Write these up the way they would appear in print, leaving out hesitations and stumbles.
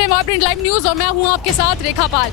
रहे हैं vibrant live news और मैं हूं आपके साथ रेखा पाल।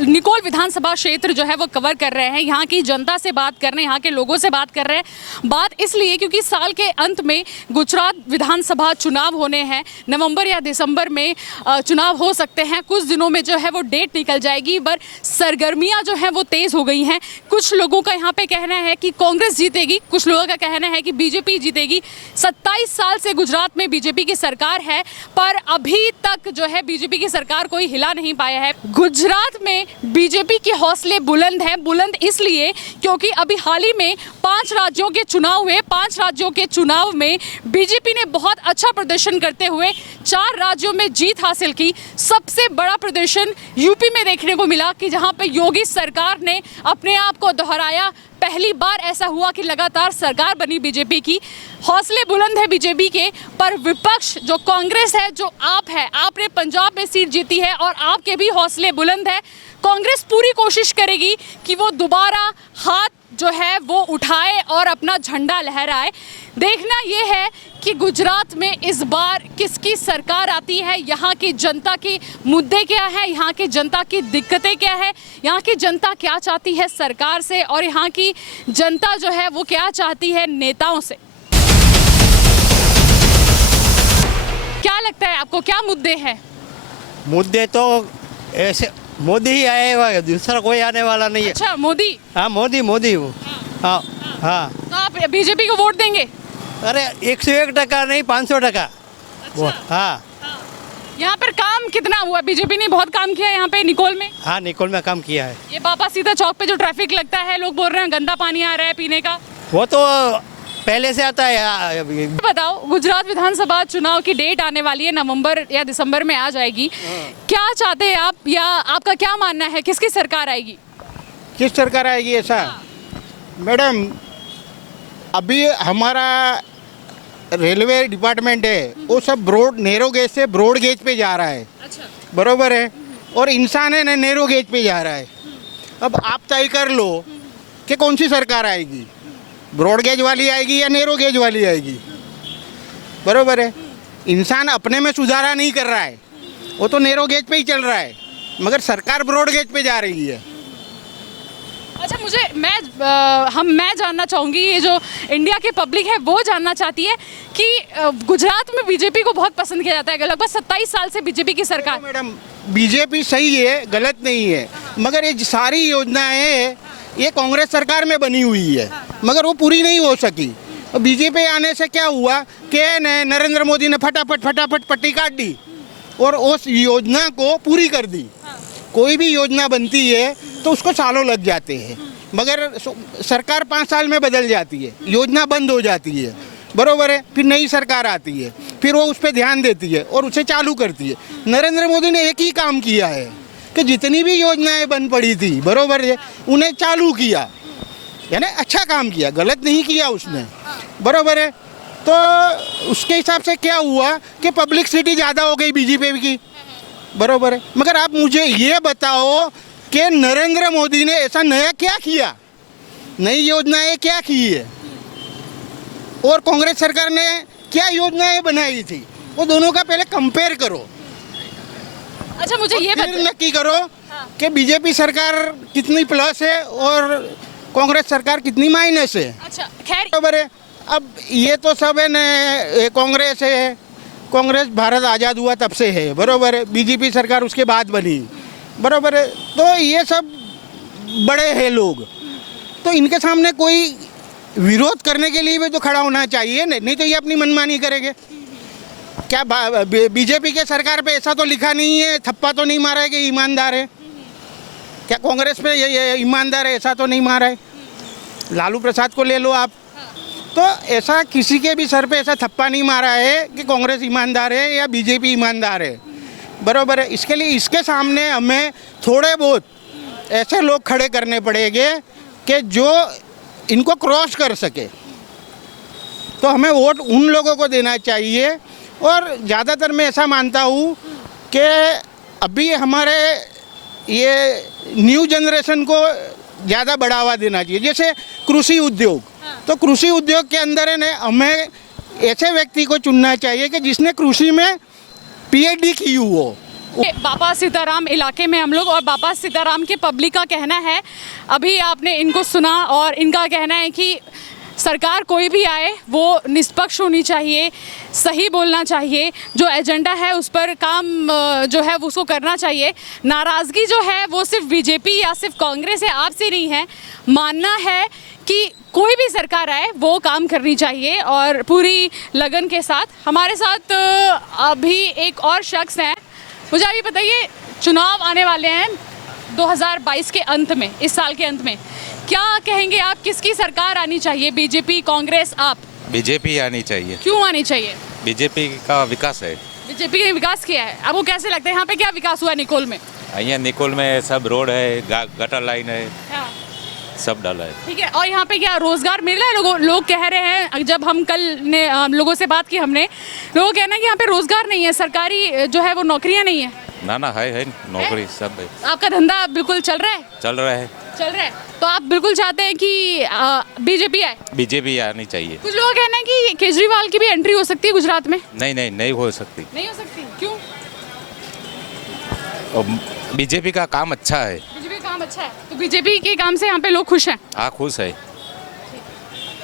निकोल विधानसभा क्षेत्र जो है वो कवर कर रहे हैं, यहाँ की जनता से बात कर रहे हैं, यहाँ के लोगों से बात कर रहे हैं। बात इसलिए क्योंकि साल के अंत में गुजरात विधानसभा चुनाव होने हैं, नवंबर या दिसंबर में चुनाव हो सकते हैं। कुछ दिनों में जो है वो डेट निकल जाएगी, पर सरगर्मियाँ जो हैं वो तेज़ हो गई हैं। कुछ लोगों का यहाँ पे कहना है कि कांग्रेस जीतेगी, कुछ लोगों का कहना है कि बीजेपी जीतेगी। 27 साल से गुजरात में बीजेपी की सरकार है, पर अभी तक जो है बीजेपी की सरकार कोई हिला नहीं पाया है। गुजरात में बीजेपी के हौसले बुलंद हैं। बुलंद इसलिए क्योंकि अभी हाल ही में 5 राज्यों के चुनाव हुए। 5 राज्यों के चुनाव में बीजेपी ने बहुत अच्छा प्रदर्शन करते हुए 4 राज्यों में जीत हासिल की। सबसे बड़ा प्रदर्शन यूपी में देखने को मिला कि जहां पे योगी सरकार ने अपने आप को दोहराया। पहली बार ऐसा हुआ कि लगातार सरकार बनी बीजेपी की। हौसले बुलंद है बीजेपी के, पर विपक्ष जो कांग्रेस है, जो आप है, आपने पंजाब में सीट जीती है और आपके भी हौसले बुलंद है। कांग्रेस पूरी कोशिश करेगी कि वो दोबारा हाथ जो है वो उठाए और अपना झंडा लहराए। देखना ये है कि गुजरात में इस बार किसकी सरकार आती है, यहाँ की जनता के मुद्दे क्या है, यहाँ की जनता की दिक्कतें क्या है, यहाँ की जनता क्या चाहती है सरकार से और यहाँ की जनता जो है वो क्या चाहती है नेताओं से। क्या लगता है आपको, क्या मुद्दे हैं? मुद्दे तो ऐसे मोदी ही आएगा, दूसरा कोई आने वाला नहीं है। अच्छा, मोदी? हाँ, मोदी वो। हाँ हाँ। तो आप बीजेपी को वोट देंगे? अरे 101% नहीं, 500%। अच्छा। हाँ। यहाँ पर काम कितना हुआ? बीजेपी ने बहुत काम किया है यहाँ पे निकोल में। हाँ, निकोल में काम किया है। ये बाबा सीता चौक पे जो ट्रैफिक लगता है, लोग बोल रहे हैं गंदा पानी आ रहा है पीने का। वो तो पहले से आता है। बताओ, गुजरात विधानसभा चुनाव की डेट आने वाली है, नवंबर या दिसंबर में आ जाएगी। क्या चाहते हैं आप, या आपका क्या मानना है, किसकी सरकार आएगी? किस सरकार आएगी ऐसा? मैडम, अभी हमारा रेलवे डिपार्टमेंट है वो सब नैरो गेज से ब्रॉड गेज पे जा रहा है। अच्छा। बरोबर है, और इंसान है ना नैरो गेज पे जा रहा है। अब आप तय कर लो कि कौन सी सरकार आएगी, ब्रॉड गेज वाली आएगी या नैरो गेज वाली आएगी। बरोबर है, इंसान अपने में सुधारा नहीं कर रहा है, वो तो नैरो गेज पे ही चल रहा है, मगर सरकार ब्रॉड गेज पे जा रही है। अच्छा, मैं जानना चाहूँगी, ये जो इंडिया की पब्लिक है वो जानना चाहती है कि गुजरात में बीजेपी को बहुत पसंद किया जाता है, लगभग 27 साल से बीजेपी की सरकार। मैडम, बीजेपी सही है, गलत नहीं है, मगर ये सारी योजनाएं ये कांग्रेस सरकार में बनी हुई है, मगर वो पूरी नहीं हो सकी। बीजेपी आने से क्या हुआ कि नरेंद्र मोदी ने फटाफट पट्टी काट दी और उस योजना को पूरी कर दी। कोई भी योजना बनती है तो उसको सालों लग जाते हैं, मगर सरकार 5 साल में बदल जाती है, योजना बंद हो जाती है। बरोबर है, फिर नई सरकार आती है, फिर वो उस पर ध्यान देती है और उसे चालू करती है। नरेंद्र मोदी ने एक ही काम किया है कि जितनी भी योजनाएं बंद पड़ी थी, बरोबर है, उन्हें चालू किया, यानी अच्छा काम किया, गलत नहीं किया उसने। बरोबर है, तो उसके हिसाब से क्या हुआ कि पब्लिसिटी ज़्यादा हो गई बीजेपी की। बरोबर है, मगर आप मुझे ये बताओ कि नरेंद्र मोदी ने ऐसा नया क्या किया, नई योजनाएं क्या की है, और कांग्रेस सरकार ने क्या योजनाएं बनाई थी, वो दोनों का पहले कंपेयर करो। अच्छा, मुझे ये फिर नक्की करो कि बीजेपी सरकार कितनी प्लस है और कांग्रेस सरकार कितनी माइनस है। अच्छा, खैर, बराबर है। अब ये तो सब है न, कांग्रेस है, कांग्रेस भारत आज़ाद हुआ तब से है, बराबर है, बीजेपी सरकार उसके बाद बनी, बराबर है, तो ये सब बड़े हैं लोग, तो इनके सामने कोई विरोध करने के लिए भी तो खड़ा होना चाहिए, नहीं तो ये अपनी मनमानी करेंगे। क्या बीजेपी के सरकार पे ऐसा तो लिखा नहीं है, थप्पा तो नहीं मारा है कि ईमानदार है? क्या कांग्रेस पे ये ईमानदार है, ऐसा तो नहीं मारा है? लालू प्रसाद को ले लो आप, तो ऐसा किसी के भी सर पे ऐसा थप्पा नहीं मारा है कि कांग्रेस ईमानदार है या बीजेपी ईमानदार है। बराबर है, इसके लिए इसके सामने हमें थोड़े बहुत ऐसे लोग खड़े करने पड़ेंगे कि जो इनको क्रॉस कर सके, तो हमें वोट उन लोगों को देना चाहिए। और ज़्यादातर मैं ऐसा मानता हूँ कि अभी हमारे ये न्यू जनरेशन को ज़्यादा बढ़ावा देना चाहिए, जैसे कृषि उद्योग। तो कृषि उद्योग के अंदर है ना, हमें ऐसे व्यक्ति को चुनना चाहिए कि जिसने कृषि में PhD की यू हो। बाबा सीताराम इलाके में हम लोग, और बाबा सीताराम के पब्लिक का कहना है, अभी आपने इनको सुना, और इनका कहना है कि सरकार कोई भी आए वो निष्पक्ष होनी चाहिए, सही बोलना चाहिए, जो एजेंडा है उस पर काम जो है उसको करना चाहिए। नाराज़गी जो है वो सिर्फ बीजेपी या सिर्फ कांग्रेस या आपसे नहीं है, मानना है कि कोई भी सरकार आए वो काम करनी चाहिए और पूरी लगन के साथ। हमारे साथ अभी एक और शख्स हैं। मुझे अभी बताइए, चुनाव आने वाले हैं 2022 के अंत में, इस साल के अंत में, क्या कहेंगे आप, किसकी सरकार आनी चाहिए? बीजेपी, कांग्रेस, आप? बीजेपी आनी चाहिए। क्यों आनी चाहिए? बीजेपी का विकास है। बीजेपी ने विकास किया है। आपको कैसे लगता है यहाँ पे क्या विकास हुआ निकोल में? यहाँ निकोल में सब रोड है, गटर लाइन है, हाँ, सब डाला है। ठीक है। और यहाँ पे क्या रोजगार मिल रहा है? लोग कह रहे हैं, जब हम कल ने लोगों से बात की हमने, लोग कहना है कि यहाँ पे रोजगार नहीं है, सरकारी जो है वो नौकरियाँ नहीं है। ना है नौकरी सब है। आपका धंधा बिल्कुल चल रहा है? चल रहा है। चल रहा है। तो आप बिल्कुल चाहते हैं कि बीजेपी आए? बीजेपी आनी चाहिए। कुछ लोग कहना है कि केजरीवाल की भी एंट्री हो सकती है गुजरात में। नहीं हो सकती। नहीं हो सकती, क्यों? बीजेपी का काम अच्छा है। बीजेपी का काम अच्छा है, तो बीजेपी के काम से यहाँ पे लोग खुश हैं? हाँ, खुश है।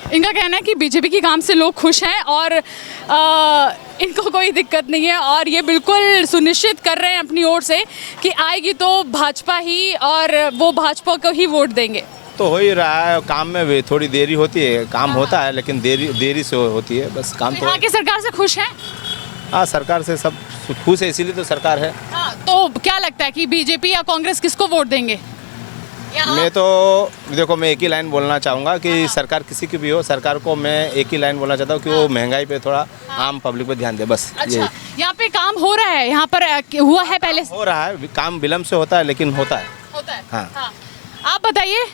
इनका कहना है कि बीजेपी के काम से लोग खुश हैं और इनको कोई दिक्कत नहीं है, और ये बिल्कुल सुनिश्चित कर रहे हैं अपनी ओर से कि आएगी तो भाजपा ही, और वो भाजपा को ही वोट देंगे। तो हो ही रहा है, काम में भी थोड़ी देरी होती है, काम होता है लेकिन देरी से होती है, बस काम तो थोड़ा। यहाँ की सरकार से खुश हैं? हाँ, सरकार से सब खुश है, इसीलिए तो सरकार है। हाँ, तो क्या लगता है कि बीजेपी या कांग्रेस किसको वोट देंगे? मैं तो देखो, मैं एक ही लाइन बोलना चाहूँगा कि सरकार किसी की भी हो, सरकार को मैं एक ही लाइन बोलना चाहता हूँ कि वो महंगाई पे थोड़ा आम पब्लिक पे ध्यान दे, बस। अच्छा, यहाँ पे काम हो रहा है, यहाँ पर हुआ है पहले से? हो रहा है, काम विलम्ब से होता है लेकिन होता है। होता है। हाँ। हाँ। आप बताइए,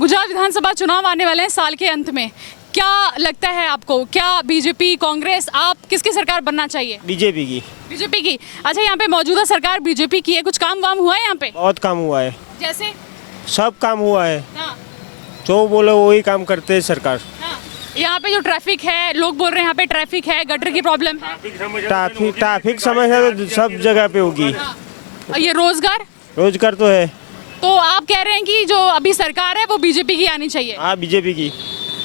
गुजरात विधानसभा चुनाव आने वाले हैं साल के अंत में, क्या लगता है आपको, क्या बीजेपी, कांग्रेस, आप किसकी सरकार बनना चाहिए? बीजेपी की। बीजेपी की। अच्छा, यहाँ पे मौजूदा सरकार बीजेपी की है, कुछ काम वाम हुआ है यहाँ पे? बहुत काम हुआ है, जैसे? सब काम हुआ है, हाँ, जो बोलो वही काम करते हैं सरकार। हाँ। यहाँ पे जो ट्रैफिक है, लोग बोल रहे हैं यहाँ पे ट्रैफिक है, गटर की प्रॉब्लम है। ट्रैफिक समस्या तो सब जगह पे होगी। हाँ। और ये रोजगार तो है। तो आप कह रहे हैं कि जो अभी सरकार है वो बीजेपी की आनी चाहिए? हाँ, बीजेपी की।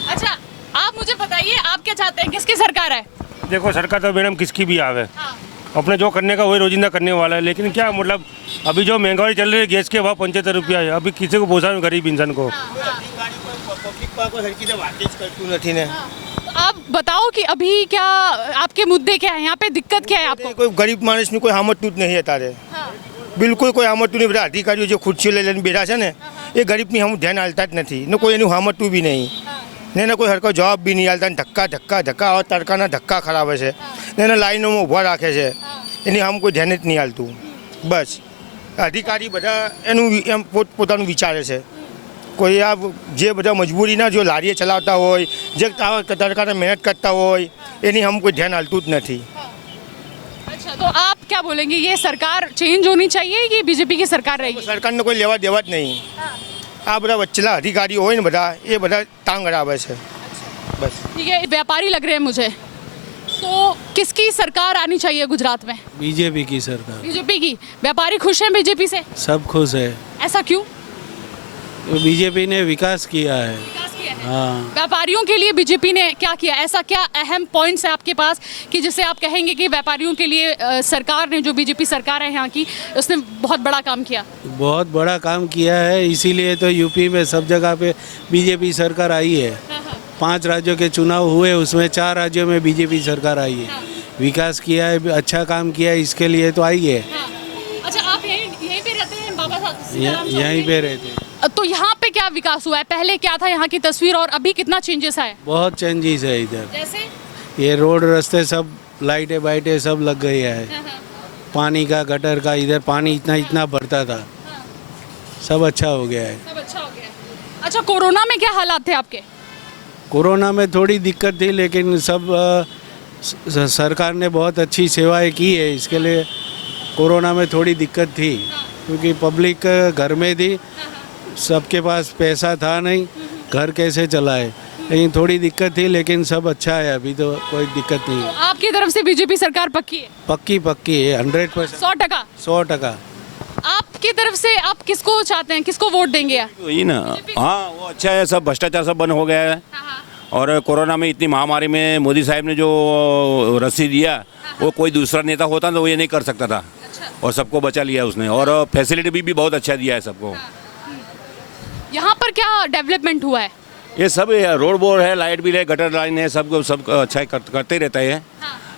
अच्छा, आप मुझे बताइए, आप क्या चाहते हैं, किसकी सरकार है? देखो, सरकार तो मैडम किसकी भी आवे, हाँ। अपने जो करने का वही रोजिंदा करने वाला है, लेकिन क्या मतलब अभी जो महंगाई चल रही है, गैस के भाव 75 रुपया है, अभी किसी को पोसा गरीब इंसान को। तो आप बताओ कि अभी क्या आपके मुद्दे क्या है, यहाँ पे दिक्कत क्या है आपको? कोई गरीब मानस ने कोई हामत तूत नहीं अतारे, बिल्कुल कोई હામતું નહીં. બધા અધિકારીઓ જે ખુરશીઓ લઈને બેઠા છે ને એ ગરીબની હમ ધ્યાન હાલતા જ નથી ને કોઈ એનું હામતું બી નહીં ને એને કોઈ હરકો જવાબ બી નહીં હાલતા ને ધક્કા તડકાના ધક્કા ખરાબે છે ને એને લાઈનોમાં ઊભા રાખે છે એની હમ કોઈ ધ્યાન જ નહીં હાલતું. બસ અધિકારી બધા એનું એમ પોતાનું વિચારે છે. કોઈ આ જે બધા મજબૂરીના જો લારીએ ચલાવતા હોય, જે તડકાને મહેનત કરતા હોય એની હમ કોઈ ધ્યાન હાલતું જ નથી. अच्छा, तो आप क्या बोलेंगे, ये सरकार चेंज होनी चाहिए कि बीजेपी की सरकार रहेगी? સરકારને કોઈ લેવા દેવા જ નહીં. આ બધા વચ્ચેલા અધિકારીઓ હોય ને બધા એ બધા તાંગ અડાવે છે. બસ. ठीक है, व्यापारी लग रहे हैं मुझे, तो किसकी सरकार आनी चाहिए गुजरात में? बीजेपी की सरकार। बीजेपी की। व्यापारी खुश हैं बीजेपी से? सब खुश है, ऐसा क्यों? बीजेपी ने विकास किया है। हाँ, व्यापारियों के लिए बीजेपी ने क्या किया, ऐसा क्या अहम पॉइंट्स है आपके पास कि जिससे आप कहेंगे कि व्यापारियों के लिए सरकार ने, जो बीजेपी सरकार है यहाँ की, उसने बहुत बड़ा काम किया? बहुत बड़ा काम किया है, इसीलिए तो यूपी में सब जगह पे बीजेपी सरकार आई है। 5 राज्यों के चुनाव हुए, उसमें 4 राज्यों में बीजेपी सरकार आई है। विकास किया है, अच्छा काम किया है, इसके लिए तो आई है। अच्छा, आप यहीं पे रहते हैं बाबा साहब? यहीं पे रहते हैं। तो यहाँ पे क्या विकास हुआ है, पहले क्या था यहाँ की तस्वीर और अभी कितना चेंजेस है? बहुत चेंजेस है इधर। जैसे? ये रोड रास्ते सब लाइटें बाइटें सब लग गई है। पानी का, गटर का, इधर पानी इतना भरता था, सब अच्छा हो गया है। सब अच्छा हो गया है। अच्छा, कोरोना में क्या हालात थे आपके? कोरोना में थोड़ी दिक्कत थी, लेकिन सब सरकार ने बहुत अच्छी सेवाएं की है, इसके लिए कोरोना में थोड़ी दिक्कत थी क्योंकि पब्लिक घर में थी, सबके पास पैसा था नहीं, घर कैसे चलाए, लेकिन थोड़ी दिक्कत थी, लेकिन सब अच्छा है, अभी तो कोई दिक्कत नहीं है। आपकी तरफ से बीजेपी सरकार पक्की है? पक्की है 100%। 100%। 100%। आपकी तरफ से आप किसको चाहते हैं, किसको वोट देंगे आप? वही ना, हाँ वो अच्छा है, सब भ्रष्टाचार सब बंद हो गया है। और कोरोना में इतनी महामारी में मोदी साहब ने जो रस्सी दिया वो कोई दूसरा नेता होता तो वो ये नहीं कर सकता था। और सबको बचा लिया उसने, और फैसिलिटी भी बहुत अच्छा दिया है सबको। यहाँ पर क्या डेवलपमेंट हुआ है? ये सब रोड बोर्ड है, लाइट बिल है, गटर लाइन है, सब अच्छा करते रहता है।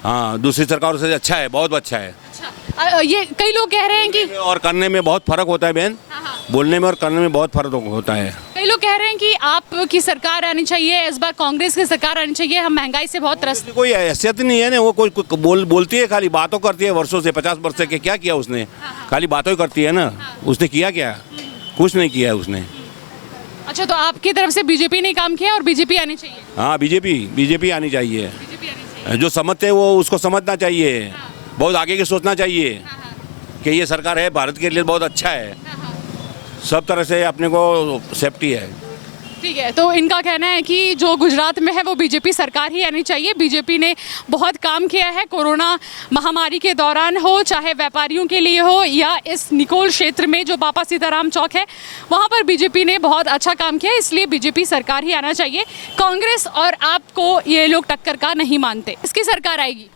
हाँ, दूसरी सरकारों से अच्छा है, बहुत अच्छा है। ये कई लोग कह रहे हैं कि और करने में बहुत फर्क होता है बहन, बोलने में और करने में बहुत फर्क होता है। कई लोग कह रहे हैं कि आपकी सरकार आनी चाहिए, इस बार कांग्रेस की सरकार आनी चाहिए, हम महंगाई से बहुत त्रस्त। कोई हैसियत नहीं है ना, वो कोई बोलती है, खाली बातों करती है वर्षों से, 50 वर्ष से। क्या किया उसने? खाली बातों ही करती है ना, उसने किया क्या? कुछ नहीं किया उसने। अच्छा, तो आपकी तरफ से बीजेपी ने काम किया और बीजेपी आनी चाहिए? हाँ, बीजेपी आनी चाहिए। जो समझते हैं वो उसको समझना चाहिए, बहुत आगे की सोचना चाहिए कि ये सरकार है भारत के लिए बहुत अच्छा है, सब तरह से अपने को सेफ्टी है। ठीक है, तो इनका कहना है कि जो गुजरात में है वो बीजेपी सरकार ही आनी चाहिए। बीजेपी ने बहुत काम किया है, कोरोना महामारी के दौरान हो, चाहे व्यापारियों के लिए हो या इस निकोल क्षेत्र में जो बापा सीताराम चौक है वहाँ पर बीजेपी ने बहुत अच्छा काम किया, इसलिए बीजेपी सरकार ही आना चाहिए। कांग्रेस और आपको ये लोग टक्कर का नहीं मानते। इसकी सरकार आएगी?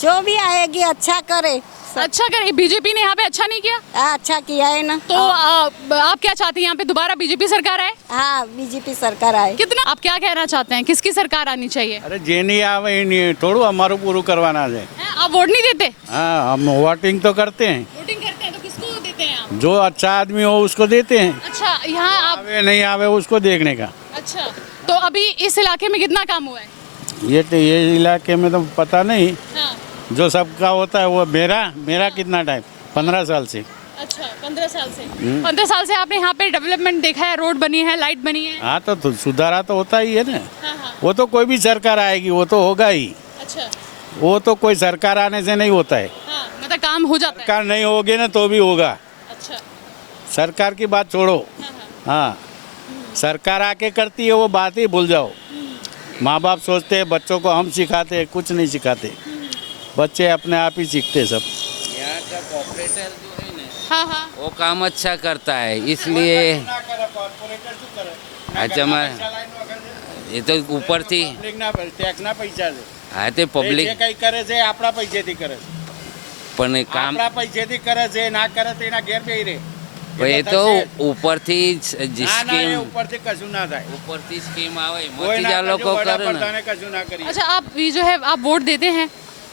जो भी आएगी अच्छा करे। अच्छा करे। बीजेपी ने यहाँ पे अच्छा नहीं किया? अच्छा किया है ना। तो आप क्या चाहती हैं, यहाँ पे दोबारा बीजेपी सरकार आए? हाँ, बीजेपी सरकार आए। कितना आप क्या कहना चाहते हैं, किसकी सरकार आनी चाहिए? अरे जे नहीं आवे नहीं थोड़ू हमारू पूरू करवाना है। आप वोट नहीं देते? हाँ, हम वोटिंग तो करते हैं। वोटिंग करते हैं, तो किसको देते हैं आप? जो अच्छा आदमी हो उसको देते हैं। अच्छा, यहाँ आप आवे नहीं आवे उसको देखने का। अच्छा, तो अभी इस इलाके में कितना काम हुआ है? ये इलाके में तो पता नहीं, हाँ। जो सबका होता है वो मेरा कितना टाइम 15 साल से। अच्छा, 15 साल से। 15 साल से आपने यहाँ पे डेवलपमेंट देखा है, रोड बनी है, लाइट बनी है? हाँ, तो सुधारा तो होता ही है ना। हाँ। वो तो कोई भी सरकार आएगी वो तो होगा ही। अच्छा। वो तो कोई सरकार आने से नहीं होता है। हाँ, मतलब काम हो जाता है। सरकार नहीं होगी ना तो भी होगा। अच्छा। सरकार की बात छोड़ो। हाँ, सरकार आके करती है वो बात ही भूल जाओ। माँ बाप सोचते हैं बच्चों को हम सिखाते हैं, कुछ नहीं सिखाते, बच्चे अपने आप ही सीखते सब। यहाँ का कॉर्पोरेटर जो है ना, हाँ। वो काम अच्छा करता है, इसलिए अच्छा मैं ये तो ऊपर थी ટેક્સના પૈસાથી હા તે પબ્લિક જે કઈ કરે છે આપણા પૈસેથી કરે છે, પણ એ કામ આપણા પૈસેથી કરે છે, ના કરે તો એના ઘેર બેહી રહે। એ તો ઉપરથી જ ના ના, એ સ્કીમ ઉપરથી કશું ના થાય। ઉપરથી સ્કીમ આવે કોઈ મતી ના જા લોકો કરજો, કરે ને। વડાપ્રધાને કશું ના કરી। अच्छा, आप ये जो है आप वोट देते हैं,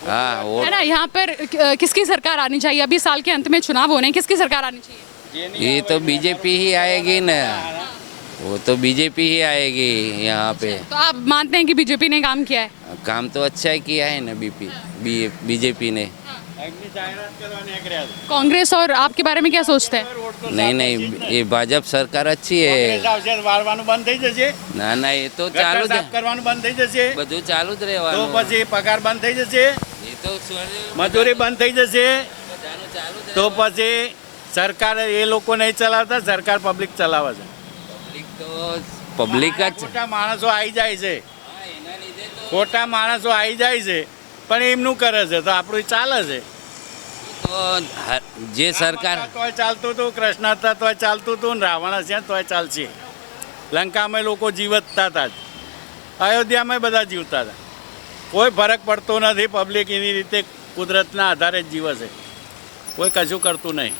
हाँ वो है ना? यहाँ पर किसकी सरकार आनी चाहिए? अभी साल के अंत में चुनाव होने हैं, किसकी सरकार आनी चाहिए? ये तो बीजेपी ही आएगी ना, वो तो बीजेपी ही आएगी यहाँ पे। तो आप मानते हैं कि बीजेपी ने काम किया है? काम तो अच्छा ही किया है ना बीजेपी ने। એમની જાહેરાત કરવા નીકળ્યા છે। कांग्रेस और आपके बारे में क्या सोचते हैं? नहीं ये भाजपा सरकार अच्छी है। કોંગ્રેસ આવશે તો વાળવાનું બંધ થઈ જશે, ના એ તો ચાલુ ગટર જ સાફ કરવાનું બંધ થઈ જશે, બધું ચાલુ જ તો રહેવાનું। પછી પગાર બંધ થઈ જશે, એ તો મજૂરી બંધ થઈ જશે, બધાનું ચાલુ જ તો પછી સરકાર એ લોકો નહીં ચલાવતા, સરકાર પબ્લિક ચલાવે છે। પબ્લિક જ ખોટા માણસો આવી જાય છે, ખોટા માણસો આવી જાય છે, પણ એમનું કરે છે તો આપણું ચાલે છે। તો જે સરકાર તોય ચાલતું હતું, કૃષ્ણ હતા તોય ચાલતું હતું, ને રાવણ હશે તોય ચાલશે। લંકામાં લોકો જીવતા હતા, અયોધ્યામાં બધા જીવતા હતા, કોઈ ફરક પડતો નથી। પબ્લિક એની રીતે કુદરતના આધારે જ જીવે છે, કોઈ કશું કરતું નહીં।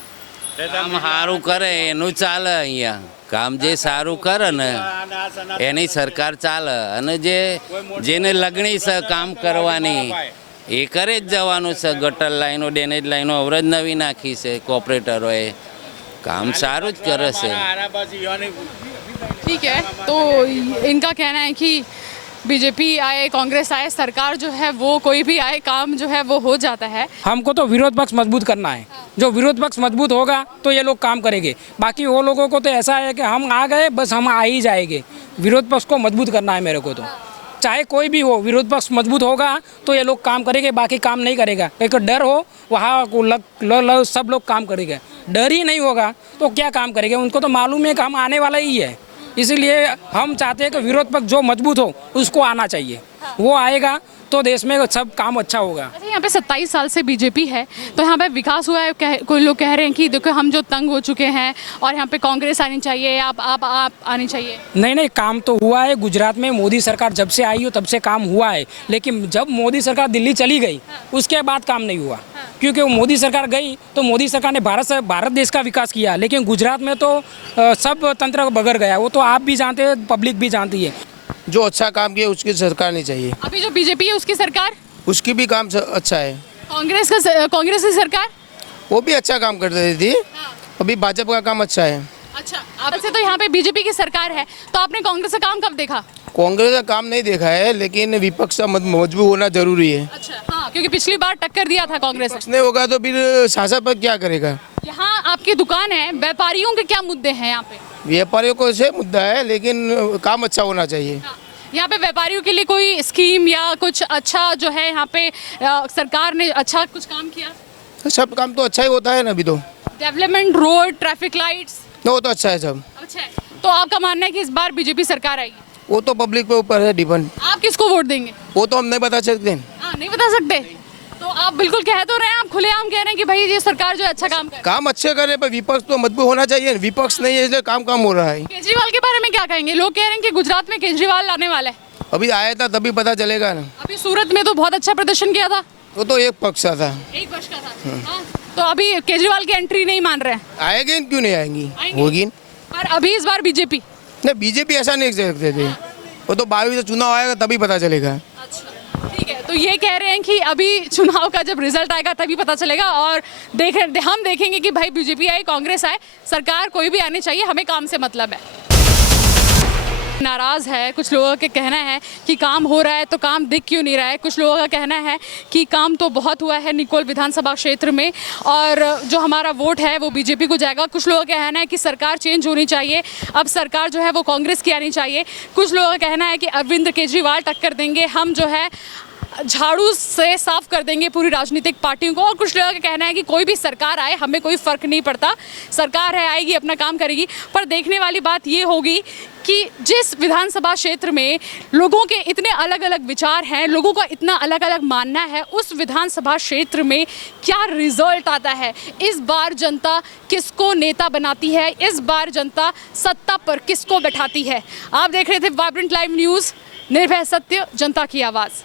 કામ સારું કરે એનું ચાલે અહીંયા, કામ જે સારું કરે ને એની સરકાર ચાલે, અને જેને લગણી છે કામ કરવાની એ કરે જ જવાનું છે। ગટર લાઈનો, ડેનેજ લાઈનો અવરજ નવી નાખી છે, કોર્પોરેટરોએ કામ સારું જ કરે છે। ठीक है, तो इनका कहना है कि बीजेपी आए, कांग्रेस आए, सरकार जो है वो कोई भी आए, काम जो है वो हो जाता है। हमको तो विरोध पक्ष मजबूत करना है, जो विरोध पक्ष मजबूत होगा तो ये लोग काम करेंगे। बाकी वो लोगों को तो ऐसा है कि हम आ गए बस हम आ ही जाएंगे। विरोध पक्ष को मजबूत करना है मेरे को, तो चाहे कोई भी हो, विरोध पक्ष मजबूत होगा तो ये लोग काम करेंगे, बाकी काम नहीं करेगा। एक डर हो वहाँ सब लोग काम करेंगे, डर ही नहीं होगा तो क्या काम करेंगे? उनको तो मालूम है कि हम आने वाला ही है, इसीलिए हम चाहते हैं कि विरोध पक्ष जो मजबूत हो उसको आना चाहिए, वो आएगा तो देश में सब काम अच्छा होगा। अच्छा, यहाँ पे 27 साल से बीजेपी है, तो यहाँ पे विकास हुआ है? कोई लोग कह रहे हैं कि देखो हम जो तंग हो चुके हैं और यहाँ पे कांग्रेस आनी चाहिए, आप आनी चाहिए। नहीं, काम तो हुआ है। गुजरात में मोदी सरकार जब से आई हो तब से काम हुआ है, लेकिन जब मोदी सरकार दिल्ली चली गई उसके बाद काम नहीं हुआ, क्योंकि वो मोदी सरकार गई तो मोदी सरकार ने भारत देश का विकास किया, लेकिन गुजरात में तो सब तंत्र बगड़ गया। वो तो आप भी जानते हैं, पब्लिक भी जानती है। जो अच्छा काम किया उसकी सरकार नहीं चाहिए। अभी जो बीजेपी है उसकी सरकार, उसकी भी काम अच्छा है। कांग्रेस की सरकार वो भी अच्छा काम कर रही थी, अभी भाजपा का काम अच्छा है। अच्छा, अब से तो यहाँ पे बीजेपी की सरकार है, तो आपने कांग्रेस का काम कब देखा? कांग्रेस का काम नहीं देखा है, लेकिन विपक्ष का मजबूत होना जरूरी है। अच्छा, हाँ, क्योंकि पिछली बार टक्कर दिया था कांग्रेस ने। नहीं होगा तो फिर शासन पर क्या करेगा? यहाँ आपकी दुकान है, व्यापारियों के क्या मुद्दे हैं यहाँ पे? व्यापारियों को से मुद्दा है, लेकिन काम अच्छा होना चाहिए। यहाँ पे व्यापारियों के लिए कोई स्कीम या कुछ अच्छा जो है यहाँ पे सरकार ने अच्छा कुछ काम किया? सब काम तो अच्छा ही होता है ना अभी तो। डेवलपमेंट, रोड, ट्रैफिक लाइट्स, वो तो अच्छा है सब। अच्छा है। तो आपका मानना है कि इस बार बीजेपी सरकार आएगी? वो तो पब्लिक पे ऊपर है डिपेंड। आप किसको वोट देंगे? वो तो हम नहीं बता सकते। हाँ, नहीं बता सकते। तो आप बिल्कुल कह तो रहे हैं, आप खुलेआम कह रहे हैं कि भाई ये सरकार जो है अच्छा काम करे। काम अच्छे करे, पर विपक्ष तो मजबूत होना चाहिए। विपक्ष नहीं है इसलिए काम हो रहा है। केजरीवाल के बारे में क्या कहेंगे? लोग कह रहे हैं कि गुजरात में केजरीवाल आने वाला है। अभी आया था तभी पता चलेगा ना। अभी सूरत में तो बहुत अच्छा प्रदर्शन किया था। वो तो एक पक्ष का था। एक पक्ष का था। हाँ, तो अभी केजरीवाल की एंट्री नहीं मान रहे हैं। आएगी क्यों नहीं आएंगी? होगी। पर अभी इस बार बीजेपी नहीं, बीजेपी ऐसा नहीं कह सकते थे। वो तो 22 चुनाव आएगा तभी पता चलेगा। अच्छा, ठीक है। तो ये कह रहे हैं कि अभी चुनाव का जब रिजल्ट आएगा तभी पता चलेगा, और हम देखेंगे कि भाई बीजेपी आए, कांग्रेस आए, सरकार कोई भी आनी चाहिए, हमें काम से मतलब है। नाराज़ है, कुछ लोगों का कहना है कि काम हो रहा है तो काम दिख क्यों नहीं रहा है। कुछ लोगों का कहना है कि काम तो बहुत हुआ है निकोल विधानसभा क्षेत्र में, और जो हमारा वोट है वो बीजेपी को जाएगा। कुछ लोगों का कहना है कि सरकार चेंज होनी चाहिए, अब सरकार जो है वो कांग्रेस की आनी चाहिए। कुछ लोगों का कहना है कि अरविंद केजरीवाल टक्कर देंगे, हम जो है झाड़ू से साफ कर देंगे पूरी राजनीतिक पार्टियों को। और कुछ लोगों का कहना है कि कोई भी सरकार आए हमें कोई फ़र्क नहीं पड़ता, सरकार है आएगी अपना काम करेगी। पर देखने वाली बात ये होगी कि जिस विधानसभा क्षेत्र में लोगों के इतने अलग अलग विचार हैं, लोगों का इतना अलग अलग मानना है, उस विधानसभा क्षेत्र में क्या रिजल्ट आता है। इस बार जनता किसको नेता बनाती है, इस बार जनता सत्ता पर किसको बैठाती है। आप देख रहे थे वाइब्रेंट लाइव न्यूज़, निर्भय सत्य, जनता की आवाज़।